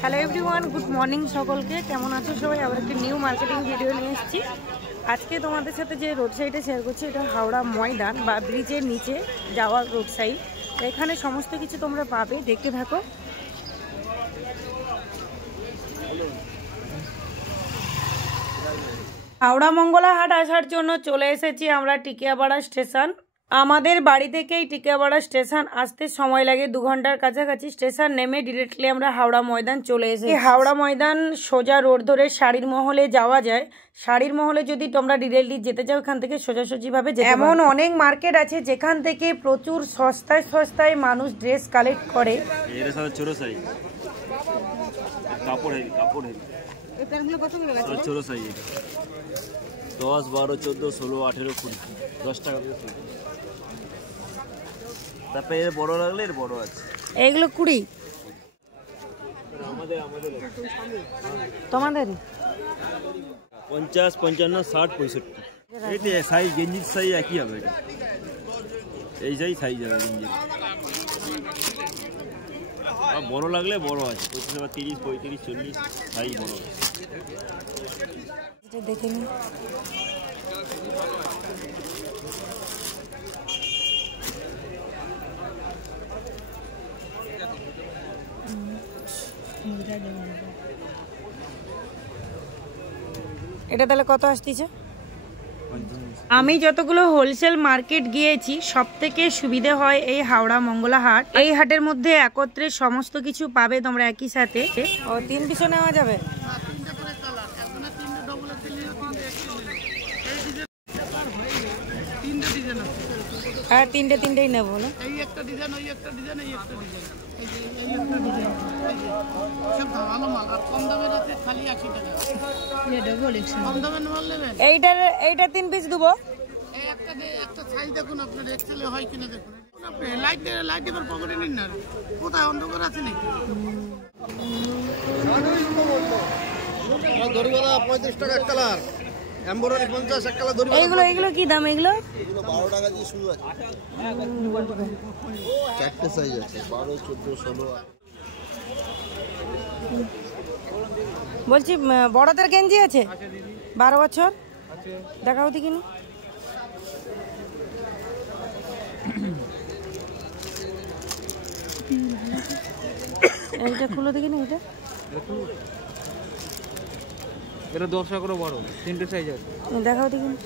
Hello everyone, good morning সকলকে। কেমন আছো সবাই? আবার একটি নিউ মার্কেটিং ভিডিও নিয়ে এসেছি। আজকে তোমাদের সাথে যে রোড সাইডে শেয়ার করছি, এটা হাওড়া ময়দান বা ব্রিজের নিচে যাওয়ার রোড সাইড। এখানে সমস্ত কিছু তোমরা পাবে, দেখতে থাকো। হাওড়া মঙ্গলা হাট আসার জন্য চলে এসেছি আমরা টিকিয়াপাড়া স্টেশন। আমাদের বাড়ি থেকেই টিকিয়াপাড়া স্টেশন আসতে সময় লাগে 2 ঘন্টার কাছাকাছি। স্টেশন নেমে ডিরেক্টলি আমরা হাওড়া ময়দান চলে এসেছি। হাওড়া ময়দান সোজা রোড ধরে শাড়ির মহলে যাওয়া যায়। শাড়ির মহলে যদি তোমরা ডিরেক্টলি যেতে চাও, এখান থেকে সোজাসুজি ভাবে যেতে পারো। এমন অনেক মার্কেট আছে যেখান থেকে প্রচুর সস্তায় সস্তায় মানুষ ড্রেস কালেক্ট করে। ছোট সাইজ 10, 12, 14, 16, 18, 20, 10 টাকা দিয়ে শুরু। তারপরে এর বড় লাগলে এর বড় আছে। এইগুলো 20 তোমাদের 50, 55, 60, 65। এইটা সাইজ গেঞ্জির সাইজ একই হবে। এটা এই সাইজ হবে গেঞ্জির। আর বড় লাগলে বড় আছে, 25, 30, 35, 40 সাইজ বড় আছে। এটা দেখে নিন। এটা তাহলে কত আসতেছে? আমি যতগুলো হোলসেল মার্কেট গিয়েছি, সব থেকে সুবিধে হয় এই হাওড়া মঙ্গলা হাট। এই হাটের মধ্যে একত্রে সমস্ত কিছু পাবে তোমরা একই সাথে। ও 3 পিসও নেওয়া যাবে। হ্যাঁ, তিনটেই নেবো না। এই একটা ডিজাইন, ওই একটা ডিজাইন, এই একটা ডিজাইন, এই একটা ডিজাইন, সব ভালো মাল। আর কম দামের আছে খালি 80 টাকা। এটা ডবল এক্সেল। কম দামের মাল নেবেন। এইটা 3 পিস দেবো। এই একটা সাইজ দেখুন, আপনার এক্সেলে হয় কিনা দেখুন। আপনি লাইটের পকেটে নিন না, কোথায় অন্ধকার আছে নাকি? আমার দড়িওয়ালা 35 টাকা এক কালার, এমব্রয়ডারি 50 এক কালার দড়ি। এইগুলো কি দাম? এগুলো 12 টাকা দিয়ে শুরু আছে। চারটে সাইজ আছে, 12, 14, 16। বলছি বড়দের গেঞ্জি আছে 12 বছর, দেখাও দেখিনি। এইটা খুলে দেখিনি। এটা 10 টাকা করে বড়, 3টে সাইজ আছে, দেখাও দেখিনি।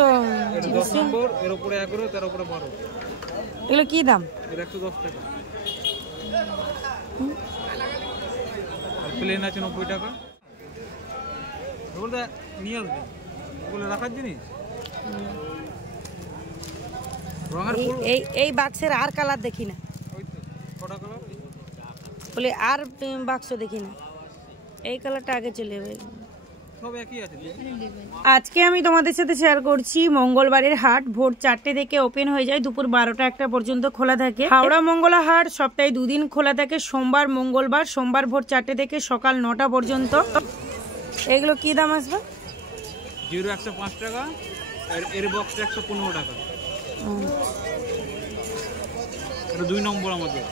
তো এর উপরে 11, তার উপরে 12। এগুলো কি দাম? 110 টাকা। আর প্লেন আছে 90 টাকা। ওগুলো নিয়ে আসবে, ওগুলো রাখার জিনিস। এই বাক্সের আর কালার দেখি না। বলে আর বাক্স দেখি না, এই কালারটা আগে চলে যাবে। আজকে আমি তোমাদের সাথে শেয়ার করছি মঙ্গলবারের হাট। ভোর 4টে থেকে ওপেন হয়ে যায়, দুপুর 12টা 1টা পর্যন্ত খোলা থাকে। হাওড়া মঙ্গলা হাট সপ্তাহে 2 দিন খোলা থাকে, সোমবার মঙ্গলবার। সোমবার ভোর 4টে থেকে সকাল 9টা পর্যন্ত। এগুলো কি দাম আসবে? 105 টাকা, আর এর বক্সটা 115 টাকা। এটা 2 নম্বর আমাদের।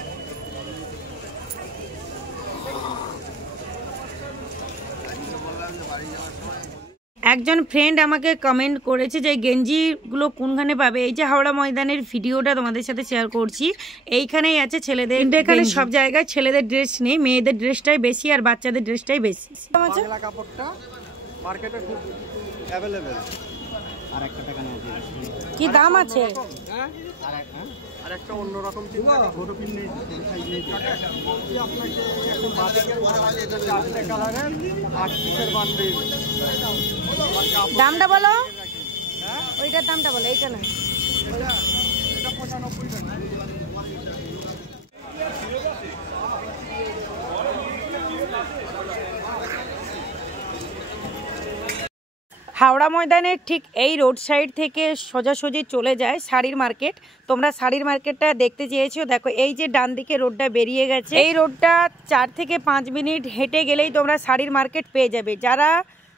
একজন ফ্রেন্ড আমাকে কমেন্ট করেছে যে গেঞ্জিগুলো কোনখানে পাবে। এই যে হাওড়া ময়দানের ভিডিওটা তোমাদের সাথে শেয়ার করছি, এইখানেই আছে ছেলেদের। কিন্তু এখানে সব জায়গায় ছেলেদের ড্রেস নেই, মেয়েদের ড্রেসটাই বেশি আর বাচ্চাদের ড্রেসটাই বেশি। বাংলা কাপড়টা মার্কেটে খুব অ্যাভেলেবেল। আর একটা টাকা নাও, কি দাম আছে? আর একটা অন্যরকম ছোট পিন নেই, সাইজ নেই। আপনাকে এখন বাজারের এটা 4টে কালারের 8 পিসের বান্ডিল। দামটা বলো, ওইটার দামটা বলো। এইটা না, এটা 95 টাকা। হাওড়া ময়দানের ঠিক এই রোড সাইড থেকে সোজাসুজি চলে যায় শাড়ির মার্কেট। তোমরা শাড়ির মার্কেটটা দেখতে চেয়েছো, দেখো এই যে ডান দিকে রোডটা বেরিয়ে গেছে, এই রোডটা 4 থেকে 5 মিনিট হেঁটে গেলেই তোমরা শাড়ির মার্কেট পেয়ে যাবে। যারা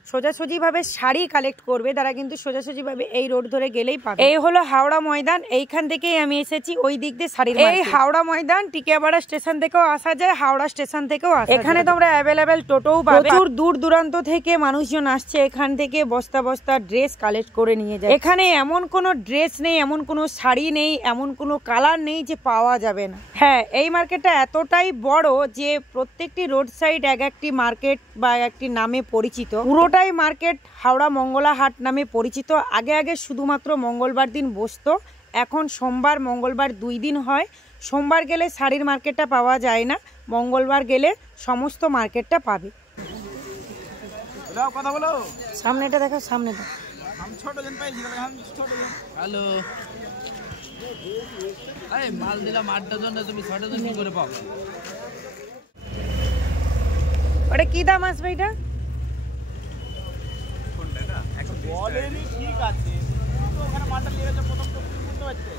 সোজাসুজিভাবে শাড়ি কালেক্ট করবে তারা কিন্তু সোজাসুজিভাবে এই রোড ধরে গেলেই পাবে। এই হলো হাওড়া ময়দান, এইখান থেকেই আমি এসেছি, ওই দিক দিয়ে শাড়ির মার্কেট। এই হাওড়া ময়দান টিকিয়াপাড়া স্টেশন থেকেও আসা যায়, হাওড়া স্টেশন থেকেও আসা যায়। এখানে তোমরা অ্যাভেলেবেল টোটোও পাবে। প্রচুর দূর দূরান্ত থেকে মানুষজন আসছে এখান থেকে বস্তা বস্তা ড্রেস কালেক্ট করে নিয়ে যায়। এখানে এমন কোনো ড্রেস নেই, এমন কোনো শাড়ি নেই, এমন কোনো কালার নেই যে পাওয়া যাবে না। হ্যাঁ, এই মার্কেটটা এতটাই বড় যে প্রত্যেকটি রোড সাইড এক একটি মার্কেট বা একটি নামে পরিচিত। পুরোটাই মার্কেট হাওড়া মঙ্গলা হাট নামে পরিচিত। আগে আগে শুধুমাত্র মঙ্গলবার দিন বসতো, এখন সোমবার মঙ্গলবার 2 দিন হয়। সোমবার গেলে শাড়ির মার্কেটটা পাওয়া যায় না, মঙ্গলবার গেলে সমস্ত মার্কেটটা পাবে। কথা বলো, সামনেটা দেখো, সামনেটা। हम छोटे जन पाई जिला हम छोटे जन। हेलो, अरे माल दिला 8 डजन না তুমি 6 ডজন কি করে পাও? ওটা কি দাম আসবে এটা? কোনটা না এখন বলেনি ঠিক আছে, তো ওখানে মালটা নিয়ে গেছে প্রথম তো বুঝতে পারছে।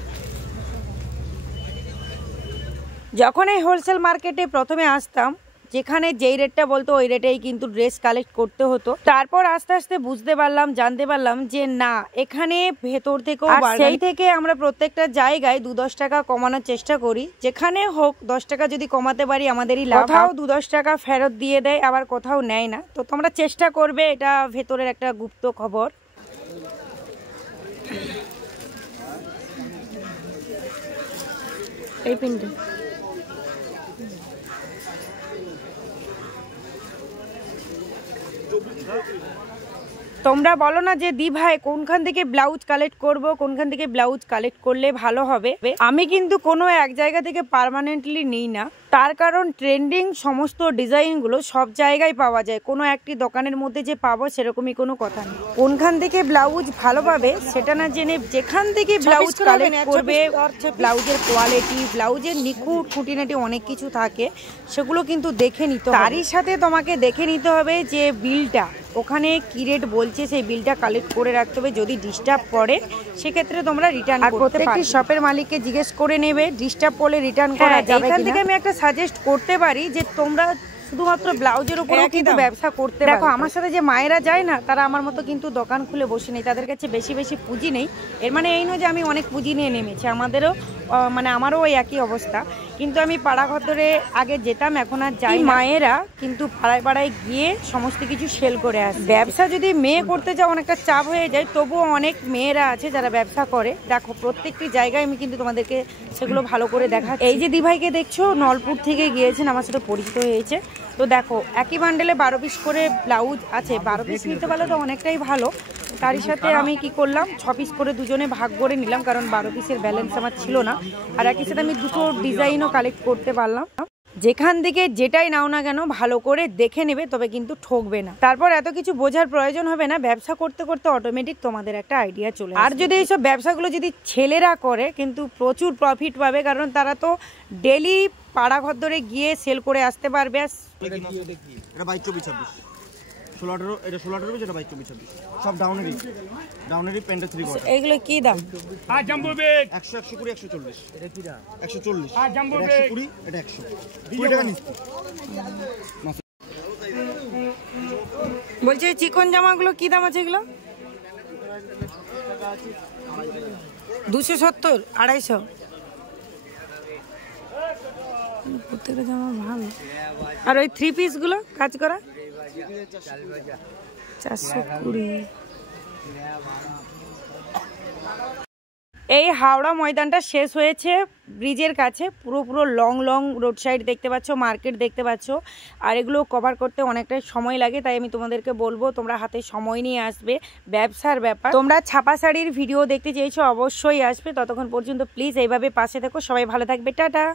যখন এই হোলসেল মার্কেটে প্রথমে আসতাম, যেখানে যেই রেটটা বলতো ওই রেটেই কিন্তু ড্রেস কালেক্ট করতে হতো। তারপর আস্তে আস্তে বুঝতে পারলাম, জানতে পারলাম যে না, এখানে ভেতর থেকেও সেই থেকে আমরা প্রত্যেকটা জায়গায় 2-10 টাকা কমানোর চেষ্টা করি। যেখানে হোক 10 টাকা যদি কমাতে পারি আমাদেরই লাভ। কোথাও 2-10 টাকা ফেরত দিয়ে দেয়, আবার কোথাও নেয় না। তো তোমরা চেষ্টা করবে, এটা ভেতরের একটা গুপ্ত খবর। এই পিনটা তোমরা বলো না যে দি ভাই কোনখান থেকে ব্লাউজ কালেক্ট করব, কোনখান থেকে ব্লাউজ কালেক্ট করলে ভালো হবে। আমি কিন্তু কোনো এক জায়গা থেকে পার্মানেন্টলি নিই না, তার কারণ ট্রেন্ডিং সমস্ত ডিজাইনগুলো সব জায়গায় পাওয়া যায়, কোনো একটি দোকানের মধ্যে যে পাবো সেরকমই কোনো কথা নেই। কোনখান থেকে ব্লাউজ ভালো পাবে সেটা না জেনে যেখান থেকে ব্লাউজ কালেক্ট করবে, ব্লাউজের কোয়ালিটি, ব্লাউজের নিখুঁত খুঁটিনাটি অনেক কিছু থাকে, সেগুলো কিন্তু দেখে নিতে হবে। তারই সাথে তোমাকে দেখে নিতে হবে যে বিলটা ওখানে কি রেট বলছে, সেই বিলটা কালেক্ট করে রাখতে হবে। যদি ডিস্টার্ব করে সেক্ষেত্রে তোমরা রিটার্ন করতে পারো। প্রত্যেকটি শপের মালিককে জিজ্ঞেস করে নেবে ডিস্টার্ব করলে রিটার্ন করা যাবে। এখান থেকে আমি একটা সাজেস্ট করতে পারি যে তোমরা শুধুমাত্র ব্লাউজের উপরেও কিন্তু ব্যবসা করতে পারো। দেখো আমার সাথে যে মায়েরা যায় না, তারা আমার মতো কিন্তু দোকান খুলে বসে নেই, তাদের কাছে বেশি বেশি পুঁজি নেই। এর মানে এই নয় যে আমি অনেক পুঁজি নিয়ে নেমেছি, আমাদেরও মানে আমারও ওই একই অবস্থা। কিন্তু আমি পাড়া ঘরে আগে যেতাম, এখন আর যাই। মায়েরা কিন্তু পাড়ায় পাড়ায় গিয়ে সমস্ত কিছু সেল করে আসে। ব্যবসা যদি মেয়ে করতে যাও অনেকটা চাপ হয়ে যায়, তবুও অনেক মেয়েরা আছে যারা ব্যবসা করে। দেখো প্রত্যেকটি জায়গায় আমি কিন্তু তোমাদেরকে সেগুলো ভালো করে দেখা। এই যে দিভাইকে দেখছো, নলপুর থেকে গিয়েছেন, আমার সাথে পরিচিত হয়েছে। তো দেখো একই বান্ডেলে 12 পিস করে ব্লাউজ আছে, 12 পিস নিতে পারলে তো অনেকটাই ভালো। তারই সাথে আমি কি করলাম, 6 পিস করে দুজনে ভাগ করে নিলাম, কারণ 12 পিসের ব্যালেন্স আমার ছিল না। আর একই সাথে আমি 2টো ডিজাইনও কালেক্ট করতে পারলাম। যেখান থেকে যেটাই নাও না কেন ভালো করে দেখে নেবে, তবে কিন্তু ঠকবে না। তারপর এত কিছু বোঝার প্রয়োজন হবে না, ব্যবসা করতে করতে অটোমেটিক তোমাদের একটা আইডিয়া চলে আসবে। আর যদি এইসব ব্যবসাগুলো যদি ছেলেরা করে কিন্তু প্রচুর প্রফিট পাবে, কারণ তারা তো ডেলি পাড়া ঘর ধরে গিয়ে সেল করে আসতে পারবে। এটা 22-24, 16-18, এটা 16-18, এটা 22-24, সব ডাউনেরই প্যান্টে 3 কোয়ার্টার। এইগুলো কি দাম? আর জাম্বো বেগ 100, 120, 140। এটা কি দাম? 140। আর জাম্বো বেগ 120, এটা 100, 20 টাকা নিচ্ছি। বলছে চিকন জামাগুলো কি দাম আছে? এগুলো 270, 250। প্রত্যেকটা জামা ভালো। আর ওই 3 পিস গুলো কাজ করা 420। এই হাওড়া ময়দানটা শেষ হয়েছে ব্রিজের কাছে, পুরো লং রোড সাইড দেখতে পাচ্ছ, মার্কেট দেখতে পাচ্ছ। আর এগুলো কভার করতে অনেকটাই সময় লাগে, তাই আমি তোমাদেরকে বলবো তোমরা হাতে সময় নিয়ে আসবে। ব্যবসার ব্যাপার, তোমরা ছাপা শাড়ির ভিডিও দেখতে চেয়েছো, অবশ্যই আসবে। ততক্ষণ পর্যন্ত প্লিজ এইভাবে পাশে থেকো। সবাই ভালো থাকবে, টাটা।